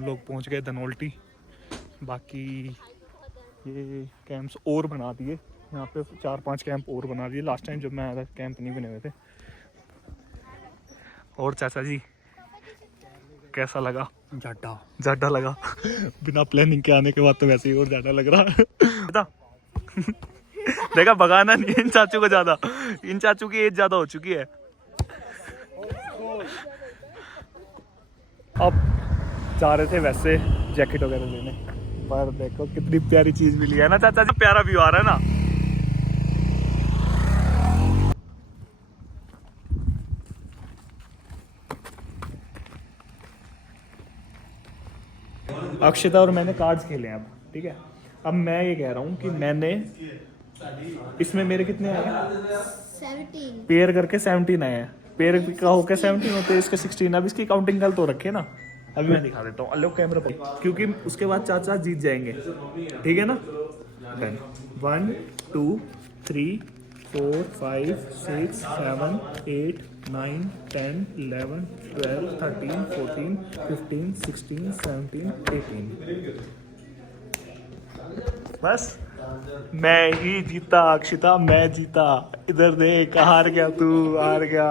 हम लोग पहुंच गए धनोल्टी। बाकी ये कैंप्स और बना दिए, यहाँ पे 4-5 कैंप और बना दिए। लास्ट टाइम जब मैं आया था कैंप नहीं बने हुए थे। और चाचा जी कैसा लगा? जाटा ज्यादा लगा बिना प्लानिंग के आने के बाद तो वैसे ही और ज्यादा लग रहा देखा भगाना नहीं इन चाचू को ज्यादा, इन चाचू की एज ज्यादा हो चुकी है। अब जा रहे थे वैसे जैकेट वगैरह लेने, पर देखो कितनी प्यारी चीज मिली है ना चाचा जी, प्यारा व्यू आ रहा है ना। अक्षिता और मैंने कार्ड्स खेले हैं अब, ठीक है। अब मैं ये कह रहा हूँ कि मैंने इसमें मेरे कितने आए हैं? 17 पेयर करके 17 आए हैं। पेयर का होकर 17 होते हैं, इसके 16। अब इसकी काउंटिंग गलत हो रखी है ना। अभी मैं दिखा देता हूँ, लो कैमरा पर, क्योंकि उसके बाद चाचा जीत जाएंगे, ठीक है ना। 1 2 3 4 5 6 7 8 9 10 11 12 13 14 15 16 17 18। बस मैं ही जीता अक्षिता, मैं जीता। इधर देख, हार गया तू, हार गया